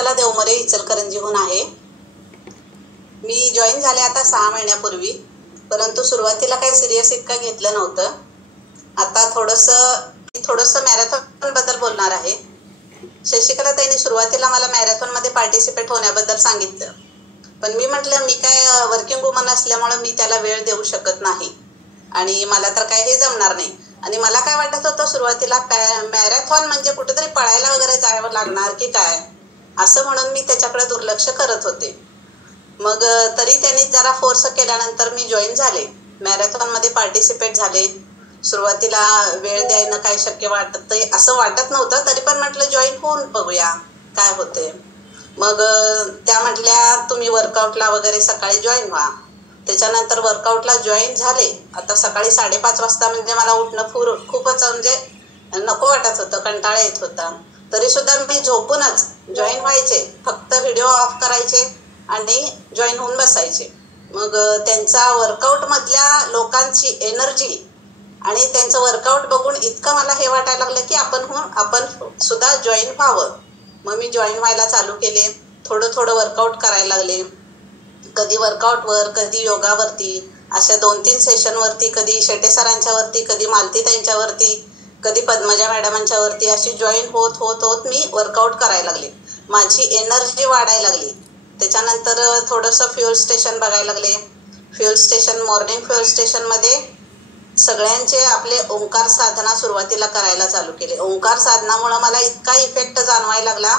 मला देवमरे इचलकरंजीहून आहे. मी जॉईन झाले आता 6 महिन्यापूर्वी, परंतु सुरुवातीला काही सिरियस इतकं घेतलं नव्हतं. आता थोडंसं मॅरेथॉन बद्दल बोलणार आहे. शशिकला ताईंनी सुरुवातीला मला मॅरेथॉन मध्ये पार्टिसिपेट होण्याबद्दल सांगितलं, पण मी म्हटलं मी काय वर्किंग वुमन असल्यामुळे मी त्याला वेळ देऊ शकत नाही आणि मला तर काय हे जमणार नाही. आणि मला काय वाटत होतं सुरुवातीला मॅरेथॉन म्हणजे कुठेतरी पळायला वगैरे जावं लागणार की काय, असं म्हणून मी त्याच्याकडे दुर्लक्ष करत होते. मग तरी त्यांनी जरा फोर्स केल्यानंतर मी जॉईन झाले, मॅरेथॉन मध्ये पार्टिसिपेट झाले. सुरुवातीला वेळ द्यायला काय शक्य वाटत असं वाटत नव्हतं, तरी पण म्हटलं जॉईन होऊन बघूया काय होते. मग त्या म्हटल्या तुम्ही वर्कआउटला वगैरे सकाळी जॉईन व्हा. त्याच्यानंतर वर्कआउटला जॉईन झाले. आता सकाळी 5:30 वाजता म्हणजे मला उठणं खूपच म्हणजे नको वाटत होतं, कंटाळा येत होता. तरी सुद्धा मी झोपूनच जॉईन व्हायचे, फक्त व्हिडिओ ऑफ करायचे आणि जॉईन होऊन बसायचे. मग त्यांचा वर्कआउट मधल्या लोकांची एनर्जी आणि त्यांचं वर्कआउट बघून इतकं मला हे वाटायला लागलं की आपण सुद्धा जॉईन व्हावं. मग मी जॉईन व्हायला चालू केले. थोडं वर्कआउट करायला लागले. कधी वर्कआउटवर, कधी योगावरती, अशा 2-3 सेशनवरती, कधी शेटे सरांच्या वरती, कधी मालती ताईंच्यावरती, कधी पद्मजा मॅडमांच्या वरती अशी जॉईन होत मी वर्कआउट करायला लागले. माझी एनर्जी वाढायला लागली. त्याच्यानंतर थोडंसं फ्युएल स्टेशन बघायला लागले. मॉर्निंग फ्युएल स्टेशन मध्ये सगळ्यांचे आपले ओंकार साधना सुरुवातीला करायला चालू केले. ओंकार साधनामुळे मला इतका इफेक्ट जाणवायला लागला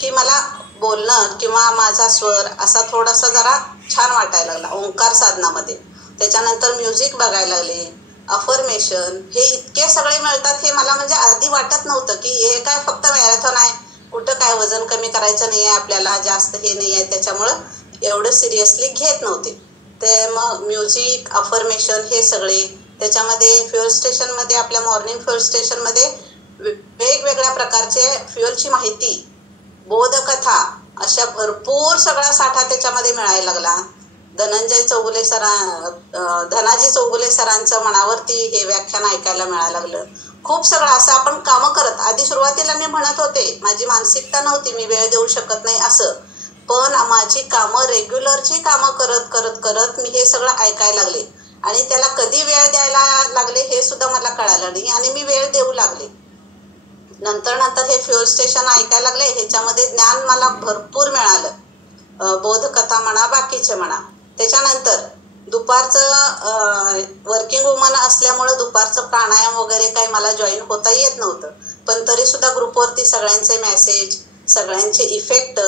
की मला बोलणं किंवा माझा स्वर असा थोडासा जरा छान वाटायला लागला ओंकार साधनामध्ये. त्याच्यानंतर म्युझिक बघायला लागले, अफर्मेशन, हे इतके सगळे मिळतात हे मला म्हणजे आधी वाटत नव्हतं की हे काय फक्त मॅरेथॉन आहे, कुठं काय वजन कमी करायचं नाही आहे आपल्याला, जास्त हे नाही आहे, त्याच्यामुळं एवढं सिरियसली घेत नव्हते. ते मग म्युझिक, अफर्मेशन हे सगळे. त्याच्यामध्ये फ्युएल स्टेशन मध्ये, आपल्या मॉर्निंग फ्युएल स्टेशन मध्ये वेगवेगळ्या प्रकारचे फ्युएलची माहिती, बोधकथा, अशा भरपूर सगळा साठा त्याच्यामध्ये मिळायला लागला. धनाजी चौगुले सरांचं मनावरती हे व्याख्यान ऐकायला मिळायला लागलं. खूप सगळं असं आपण कामं करत, आधी सुरुवातीला मी म्हणत होते, माझी मानसिकता नव्हती मी वेळ देऊ शकत नाही असं, पण माझी कामं, रेग्युलरची कामं करत मी हे सगळं ऐकायला लागले आणि त्याला कधी वेळ द्यायला लागले हे सुद्धा मला कळालं नाही आणि मी वेळ देऊ लागले. नंतर हे फ्युएल स्टेशन ऐकायला लागले. ह्याच्यामध्ये ज्ञान मला भरपूर मिळालं, बोधकथा म्हणा, बाकीचे म्हणा. त्याच्यानंतर दुपारचं वर्किंग वुमन असल्यामुळे दुपारचं प्राणायाम वगैरे काही मला जॉईन होता येत नव्हतं, पण तरी सुद्धा ग्रुपवरती सगळ्यांचे मेसेज, सगळ्यांचे इफेक्ट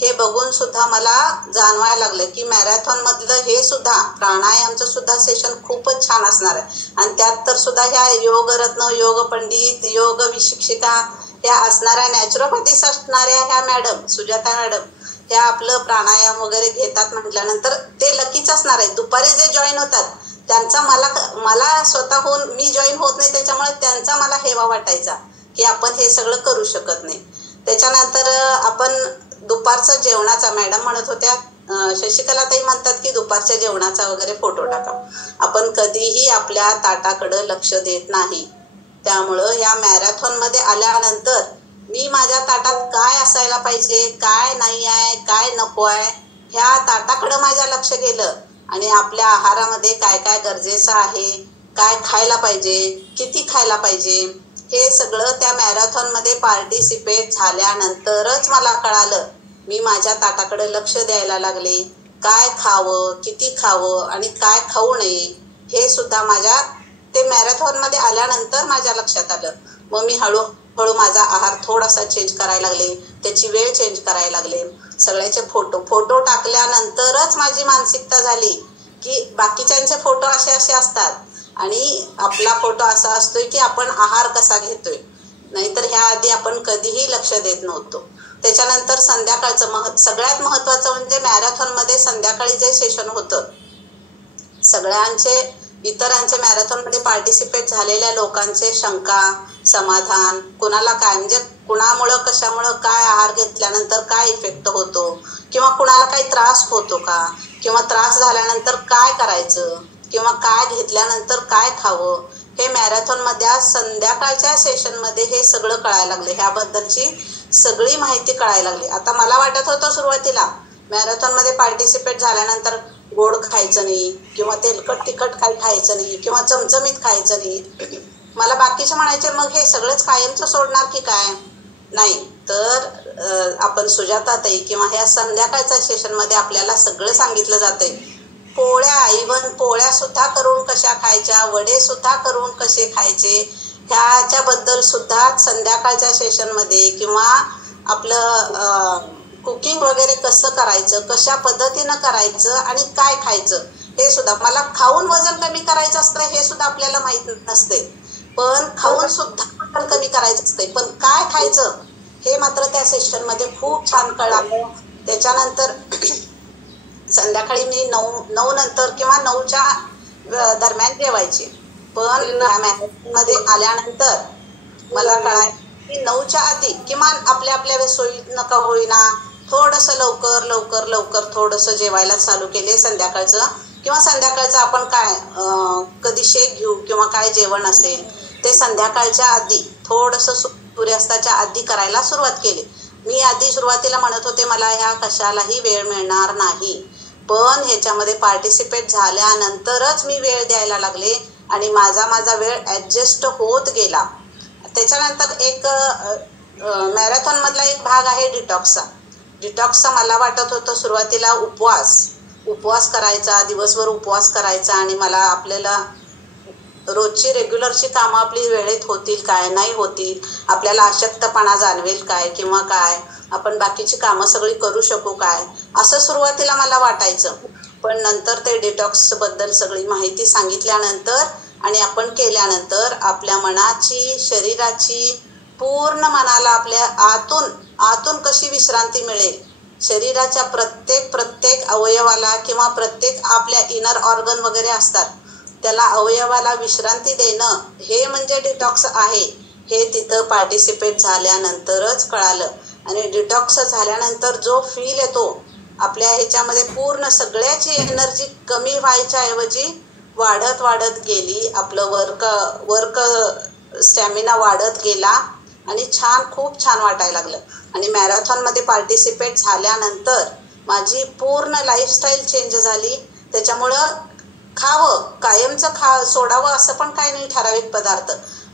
हे बघून सुद्धा मला जाणवायला लागलं की मॅरेथॉन मधलं हे सुद्धा प्राणायामचं सुद्धा सेशन खूपच छान असणार आहे. आणि त्यात तर सुद्धा ह्या योगरत्न, योग पंडित, योग विशिक्षिका ह्या असणाऱ्या, नॅचरोपॅथिस्ट असणाऱ्या ह्या मॅडम, सुजाता मॅडम, ह्या आपलं प्राणायाम वगैरे घेतात म्हटल्यानंतर ते लकीच असणार आहे. दुपारी जे जॉईन होतात त्यांचा मला स्वतःहून, मी जॉईन होत नाही त्याच्यामुळे त्यांचा मला हेवा वाटायचा की आपण हे सगळं करू शकत नाही. त्याच्यानंतर आपण दुपारचं जेवणाचा, मॅडम म्हणत होत्या, शशिकला ताई म्हणतात की दुपारच्या जेवणाचा वगैरे फोटो टाका. आपण कधीही आपल्या ताटाकडे लक्ष देत नाही. त्यामुळं या मॅरेथॉन मध्ये आल्यानंतर मी माझ्या ताटात काय असायला पाहिजे, काय नाही आहे, काय नको आहे, ह्या ताटाकडे माझ्या लक्ष गेलं आणि आपल्या आहारामध्ये काय काय गरजेचं आहे, काय खायला पाहिजे, किती खायला पाहिजे, हे सगळं त्या मॅरेथॉन मध्ये पार्टिसिपेट झाल्यानंतरच मला कळालं. मी माझ्या ताटाकडे लक्ष द्यायला लागले. काय खावं, किती खावं आणि काय खाऊ नये हे सुद्धा ते मॅरेथॉन मध्ये आल्यानंतर माझ्या लक्षात आलं. मग मी हळूहळू माझा आहार थोडासा चेंज करायला लागले, त्याची वेळ चेंज करायला लागले. सगळ्याचे फोटो टाकल्यानंतरच माझी मानसिकता झाली की बाकीच्यांचे फोटो असे असतात आणि आपला फोटो असा असतोय की आपण आहार कसा घेतोय, नाहीतर ह्या आधी आपण कधीही लक्ष देत नव्हतो. त्याच्यानंतर संध्याकाळचं सगळ्यात महत्वाचं म्हणजे मॅरेथॉन मध्ये संध्याकाळी जे सेशन होतं, इतरांचे मॅरेथॉन मध्ये पार्टिसिपेट झालेल्या लोकांचे शंका, समाधान, कुणाला काय म्हणजे कुणामुळं कशामुळं काय आहार घेतल्यानंतर काय इफेक्ट होतो किंवा कुणाला काही त्रास होतो का, किंवा त्रास झाल्यानंतर काय करायचं किंवा काय घेतल्यानंतर काय खावं, हे मॅरेथॉन मध्ये संध्याकाळच्या सेशन मध्ये हे सगळं कळायला लागले. ह्याबद्दलची सगळी माहिती कळायला लागली. आता मला वाटत होतं सुरुवातीला मॅरेथॉनमध्ये पार्टिसिपेट झाल्यानंतर गोड खायचं नाही किंवा तेलकट तिखट काही खायचं नाही किंवा चमचमीत खायचं नाही. मला बाकीचे म्हणायचे मग हे सगळंच कायमचं सोडणार की काय. नाही तर आपण सुजाताताई किंवा ह्या संध्याकाळच्या सेशनमध्ये आपल्याला सगळं सांगितलं जातंय. पोळ्या, इव्हन पोळ्या सुद्धा करून कशा खायच्या, वडे सुद्धा करून कसे खायचे, ह्याच्याबद्दल सुद्धा संध्याकाळच्या सेशनमध्ये किंवा आपलं कुकिंग वगैरे कसं करायचं, कशा पद्धतीनं करायचं आणि काय खायचं हे सुद्धा. मला खाऊन वजन कमी करायचं असतं हे सुद्धा आपल्याला माहित नसते, पण खाऊन सुद्धा वजन कमी करायचं असते, पण काय खायचं हे मात्र त्या सेशनमध्ये खूप छान कळलं. त्याच्यानंतर संध्याकाळी मी 9 नंतर किंवा 9च्या दरम्यान जेवायचे, पण मध्ये आल्यानंतर मला कळायचं की 9च्या आधी किमान आपल्या आपल्या सोयी नका होईना थोडंसं लवकर लवकर लवकर थोडंसं जेवायला चालू केले संध्याकाळचं. किंवा संध्याकाळचं आपण काय कधी शेक घेऊ किंवा काय जेवण असेल ते संध्याकाळच्या आधी थोडंसं सूर्यास्ताच्या आधी करायला सुरुवात केली. मी आधी सुरुवातीला म्हणत होते मला ह्या कशालाही वेळ मिळणार नाही, पण ह्याच्यामध्ये पार्टिसिपेट झाल्यानंतरच मी वेळ द्यायला लागले आणि माझा वेळ ॲडजस्ट होत गेला. त्याच्यानंतर एक मॅरेथॉनमधला एक भाग आहे डिटॉक्सचा. मला वाटत होतं सुरुवातीला उपवास करायचा, दिवसभर उपवास करायचा आणि मला आपल्याला रोजची रेग्युलरची कामं आपली वेळेत होतील काय, नाही होतील, आपल्याला अशक्तपणा जाणवेल काय किंवा काय, आपण बाकीची कामं सगळी करू शकू काय, असं सुरुवातीला मला वाटायचं. पण नंतर ते डिटॉक्स बद्दल सगळी माहिती सांगितल्यानंतर आणि आपण केल्यानंतर आपल्या मनाची, शरीराची, पूर्ण मनाला आपल्या आतून कशी विश्रांती मिळेल, शरीराच्या प्रत्येक अवयवाला किंवा प्रत्येक आपल्या इनर ऑर्गन वगैरे असतात त्याला अवयवाला विश्रांती देणं हे म्हणजे डिटॉक्स आहे, हे तिथं पार्टिसिपेट झाल्यानंतरच कळालं. आणि डिटॉक्स झाल्यानंतर जो फील येतो आपल्या ह्याच्यामध्ये पूर्ण सगळ्याची एनर्जी कमी व्हायच्या ऐवजी वाढत गेली, आपलं वर्क स्टॅमिना वाढत गेला आणि खूप छान वाटायला लागलं. आणि मॅरेथॉनमध्ये पार्टिसिपेट झाल्यानंतर माझी पूर्ण लाईफस्टाईल चेंज झाली. त्याच्यामुळं कायमचं सोडावं असं पण काही नाही ठराविक पदार्थ,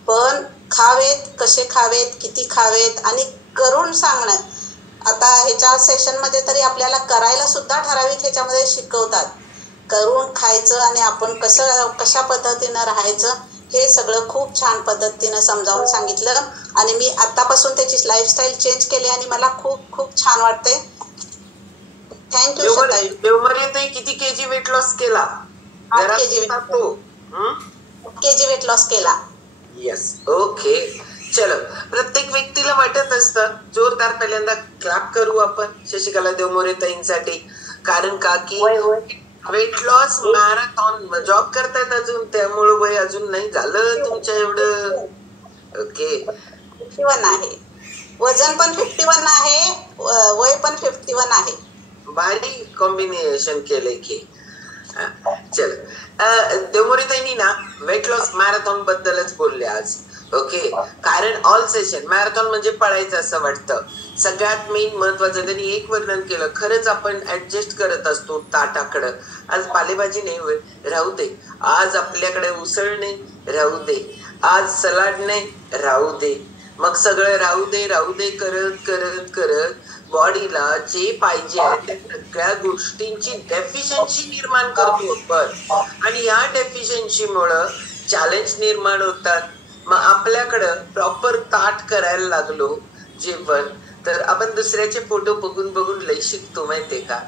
पण खावेत, कसे खावेत, किती खावेत आणि करून सांगणं. आता ह्याच्या सेशनमध्ये तरी आपल्याला करायला सुद्धा ठराविक ह्याच्यामध्ये शिकवतात, करून खायचं आणि आपण कशा पद्धतीनं राहायचं हे सगळं खूप छान पद्धतीनं समजावून सांगितलं. आणि मी आतापासून त्याची लाईफस्टाईल चेंज केली आणि मला खूप छान वाटते. थँक्यू. किती केजी वेट लॉस केला? 8 केजी वेट लॉस केला. Yes, okay. चलो, प्रत्येक व्यक्तीला वाटत असतं जोरदार पहिल्यांदा क्लॅप करू आपण शशिकला देवमोरे ताईंसाठी. कारण का की वेट लॉस मॅरेथॉन जॉब करतायत अजून, त्यामुळे वय अजून नाही झालं तुमच्या एवढं. ओके, 51 आहे, वजन पण 51 आहे, वय पण 51 आहे. भारी कॉम्बिनेशन केलंय की. चल, देवमोरे ताईंनी ना वेट लॉस मॅरेथॉन बद्दलच बोलले आज. ओके, कारण ऑल सेशन मॅरेथॉन म्हणजे पळायचं असं वाटतं. सगळ्यात मेन महत्वाचं त्यांनी एक वर्णन केलं, खरंच आपण ऍडजस्ट करत असतो ताटाकडं. आज पालेभाजी नाही, राहू दे. आज आपल्याकडे उसळ नाही, राहू दे. आज सलाड नाही, राहू दे. मग सगळं राहू दे करत बॉडीला जे पाहिजे त्या सगळ्या गोष्टींची डेफिशियन्सी निर्माण करतो आपण. आणि या डेफिशियन्सीमुळं चॅलेंज निर्माण होतात. मग आपल्याकडं प्रॉपर ताट करायला लागलो जेवण, तर आपण दुसऱ्याचे फोटो बघून लय शिकतो माहितीये का.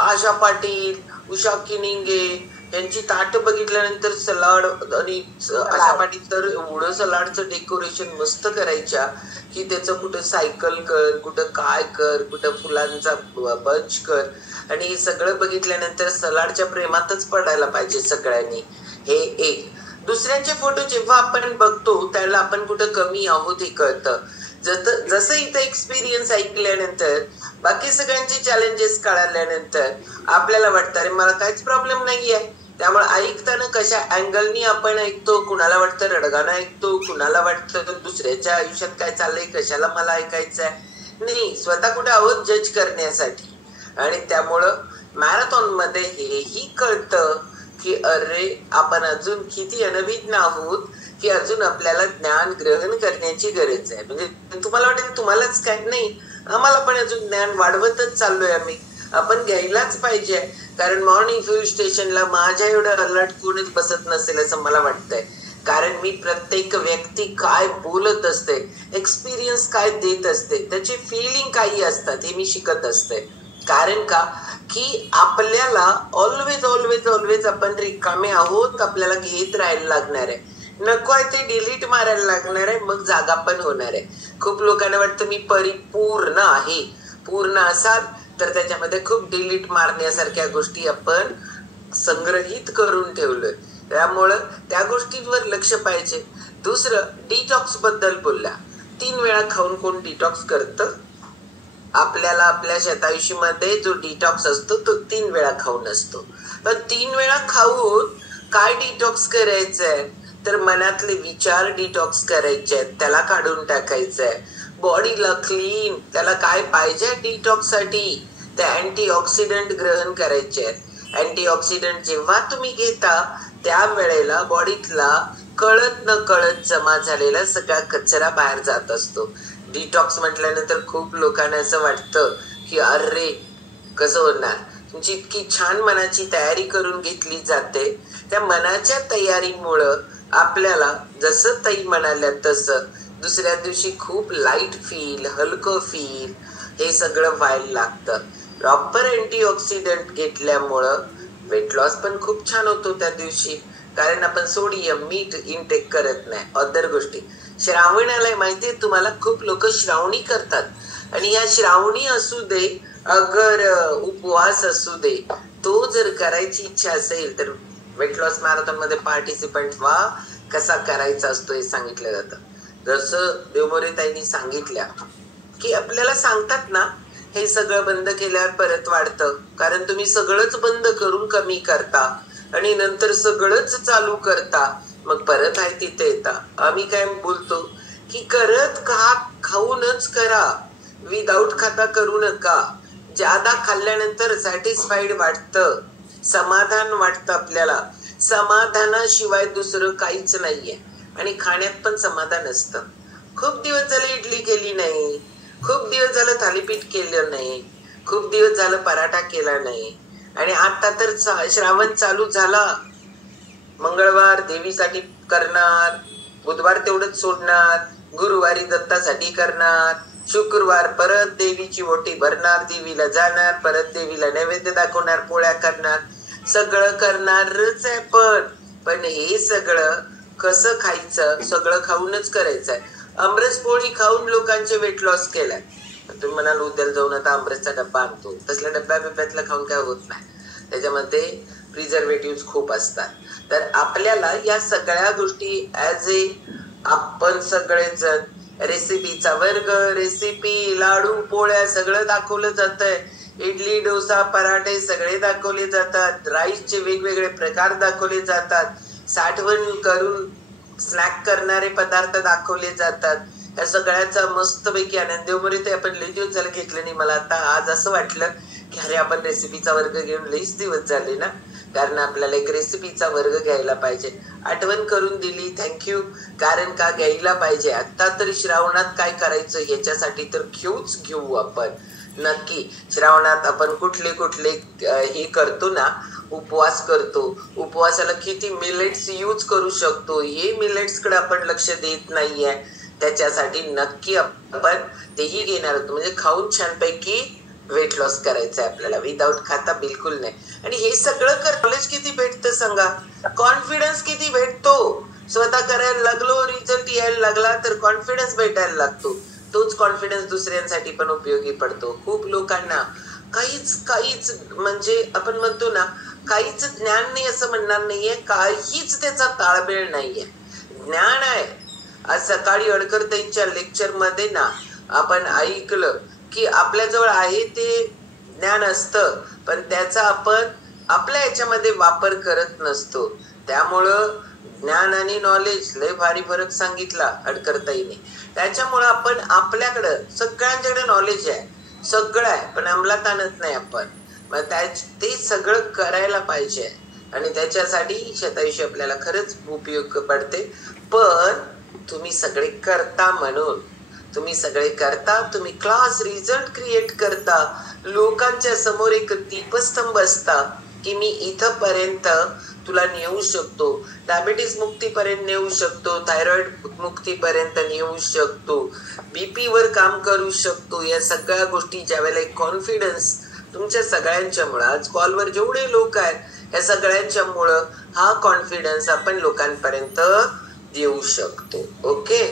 आशा पाटील, उषा किनिंगे यांची ताट बघितल्यानंतर सलाड, आणि आशा पाटील तर एवढं सलाडचं डेकोरेशन मस्त करायच्या की त्याचं कुठं सायकल कर, कुठं काय कर, कुठं फुलांचा बंच कर. आणि हे सगळं बघितल्यानंतर सलाडच्या प्रेमातच पडायला पाहिजे सगळ्यांनी. हे एक. दुसऱ्यांचे फोटो जेव्हा आपण बघतो त्याला आपण कुठं कमी आहोत हे कळतं. जसं इथं एक्सपिरियन्स ऐकल्यानंतर, बाकी सगळ्यांचे चॅलेंजेस कळाल्यानंतर आपल्याला वाटतं अरे मला काहीच प्रॉब्लेम नाहीये. त्यामुळे ऐकताना कशा अँगलनी आपण ऐकतो, कुणाला वाटतं रडगाणं ऐकतो, कुणाला वाटतं दुसऱ्याच्या आयुष्यात काय चाललंय, कशाला मला ऐकायचंय. नाही, स्वतः कुठे आहोत जज करण्यासाठी. आणि त्यामुळं मॅरेथॉन मध्ये हेही कळतं की अरे आपण अजून किती अनभिज्ञ आहोत, की अजून आपल्याला ज्ञान ग्रहण करण्याची गरज आहे. म्हणजे तुम्हाला वाटेल तुम्हालाच काय, नाही, आम्हाला पण अजून ज्ञान वाढवतच चाललोय आम्ही. आपण घ्यायलाच पाहिजे, कारण मॉर्निंग फ्यूल स्टेशनला माझ्या एवढं अलर्ट कोणीच बसत नसेल असं मला वाटतंय. कारण मी प्रत्येक व्यक्ती काय बोलत असते, एक्सपिरियन्स काय देत असते, त्याची फिलिंग काही असतात हे मी शिकत असते. कारण का की आपल्याला ऑलवेज ऑलवेज ऑलवेज आपण रिकामे आहोत, आपल्याला घेत राहायला लागणार आहे. नको आहे ते डिलीट मारायला लागणार आहे, मग जागा पण होणार आहे. खूप लोकांना वाटतं मी परिपूर्ण आहे. पूर्ण असाल तर त्याच्यामध्ये खूप डिलीट मारण्यासारख्या गोष्टी आपण संग्रहित करून ठेवलोय. त्यामुळं त्या गोष्टींवर लक्ष पाहिजे. दुसरं, डिटॉक्स बद्दल बोलला. 3 वेळा खाऊन कोण डिटॉक्स करतं? आपल्याला आपल्या शतायुषीमध्ये जो डिटॉक्स असतो तो 3 वेळा खाऊन असतो. पण 3 वेळा खाऊन काय डिटॉक्स करायचंय? तर मनातले विचार डिटॉक्स करायचे आहेत, त्याला काढून टाकायचंय. बॉडीला क्लीन, त्याला काय पाहिजे डिटॉक्स साठी? ते अँटीऑक्सिडंट ग्रहण करायचे आहेत. अँटीऑक्सिडंट जेव्हा तुम्ही घेता त्यावेळेला बॉडीतला कळत न कळत जमा झालेला सगळा कचरा बाहेर जात असतो. डिटॉक्स म्हटल्यानंतर खूप लोकांना असं वाटतं की अरे कसं होणार. तुमची इतकी छान मनाची तयारी करून घेतली जाते, त्या मनाच्या तयारीमुळं आपल्याला जसं ताई म्हणाल्या तसं दुसऱ्या दिवशी खूप लाईट फील, हलकं फील हे सगळं व्हायला लागतं. प्रॉपर अँटीऑक्सिडंट घेतल्यामुळं वेट लॉस पण खूप छान होतो त्या दिवशी, कारण आपण सोडियम, मीठ इनटेक करत नाही. अदर गोष्टी. श्रावण आलाय माहितीये तुम्हाला, खूप लोक श्रावणी करतात. आणि या श्रावणी असू दे अगर उपवास असू दे, तो जर करायची इच्छा असेल तर वेट लॉस मॅरेथॉन मध्ये पार्टिसिपंट व्हा. कसा करायचा असतो हे सांगितलं जातं. जसं देवमोरे ताईंनी सांगितल्या की आपल्याला सांगतात ना हे सगळं बंद केल्यावर परत वाढतं, कारण तुम्ही सगळंच बंद करून कमी करता आणि नंतर सगळंच चालू करता, मग परत आहे तिथे येता. आम्ही काय बोलतो की करत का खाऊनच करा, विदाऊट खाता करू नका. ज्यादा खाल्ल्यानंतर सॅटिस्फाईड वाटतं, समाधान वाटतं आपल्याला. समाधानाशिवाय दुसरं काहीच नाहीये. आणि खाण्यात पण समाधान असतं. खूप दिवस झाले इडली केली नाही, खूप दिवस झालं थालीपीठ केलं नाही, खूप दिवस झालं पराठा केला नाही. आणि आता तर श्रावण चालू झाला. मंगळवार देवीसाठी करणार, बुधवार तेवढंच सोडणार, गुरुवारी दत्तासाठी करणार, शुक्रवार परत देवीची ओटी भरणार, देवीला जाणार, परत देवीला नैवेद्य दाखवणार, पोळ्या करणार, सगळं करणारच आहे. पण हे सगळं कसं खायचं? सगळं खाऊनच करायचंय. आमरस पोळी खाऊन लोकांचे वेट लॉस केलाय. तुम्ही म्हणाल उद्याला जाऊन आता आमरसचा डब्बा आणतो, तसल्या डब्यातला खाऊन काय होत नाही. त्याच्यामध्ये प्रिझर्वेटिव्ह खूप असतात. तर आपल्याला या सगळ्या गोष्टी ऍज ए आपण सगळेजण रेसिपीचा वर्ग, रेसिपी, लाडू, पोळ्या सगळं दाखवलं जातंय. इडली, डोसा, पराठे सगळे दाखवले जातात. राईसचे वेगवेगळे प्रकार दाखवले जातात. साठवण करून स्नॅक करणारे पदार्थ दाखवले जातात. या सगळ्याचा मस्तपैकी आनंद. देवमोरे ते आपण लई दिवस झाले घेतलं नाही. मला आता आज असं वाटलं की अरे आपण रेसिपीचा वर्ग घेऊन लईच दिवस झाले ना, कारण आपल्याला एक रेसिपीचा वर्ग घ्यायला पाहिजे. आठवण करून दिली, थँक्यू. कारण का घ्यायला पाहिजे. आता तरी श्रावणात काय करायचं याच्यासाठी तर घेऊ आपण नक्की. श्रावणात आपण कुठले कुठले हे करतो ना, उपवास करतो. उपवासाला किती मिलेट्स यूज करू शकतो, हे मिलेट्स कडे आपण लक्ष देत नाहीये. त्याच्यासाठी नक्की आपण तेही घेणार होतो. म्हणजे खाऊन छानपैकी वेट लॉस करायचंय आपल्याला, विदाऊट खाता बिलकुल नाही. आणि हे सगळं नॉलेज किती भेटतं सांगा, कॉन्फिडन्स किती भेटतो. स्वतः करायला लागलो, रिझल्ट यायला लागला तर कॉन्फिडन्स भेटायला लागतो. तोच कॉन्फिडन्स दुसऱ्यांसाठी पण उपयोगी पडतो. खूप लोकांना काहीच म्हणजे आपण म्हणतो ना, काहीच ज्ञान नाही असं म्हणणार नाहीये, काहीच त्याचा ताळमेळ नाहीये. ज्ञान आहे. आज सकाळी अडकर त्यांच्या लेक्चर मध्ये ना आपण ऐकलं की आपल्याजवळ आहे ते ज्ञान असतं, पण त्याचा आपण आपल्या याच्यामध्ये वापर करत नसतो. त्यामुळं ज्ञान आणि नॉलेज लय भारी फरक सांगितला अडकरताईने. त्याच्यामुळे आपण आपल्याकडं सगळ्यांच्याकडे नॉलेज आहे, सगळं आहे, पण अंमलात आणत नाही आपण. मग ते सगळं करायला पाहिजे आणि त्याच्यासाठी शतायुषी आपल्याला खरंच उपयोग पडते. पण तुम्ही सगळे करता म्हणून तुम्ही क्लास रिझल्ट क्रिएट करता, लोकांच्या समोर एक दीपस्तंभ असता की मी इथपर्यंत तुला नेऊ शकतो, डायबिटीस मुक्तीपर्यंत नेऊ शकतो, थायरॉइड मुक्तीपर्यंत नेऊ शकतो, बीपी वर काम करू शकतो. या सगळ्या गोष्टी ज्यावेळेला एक कॉन्फिडन्स तुमच्या सगळ्यांच्या मुळे, आज कॉलवर जेवढे लोक आहेत या सगळ्यांच्या मुळे हा कॉन्फिडन्स आपण लोकांपर्यंत देऊ शकतो. ओके.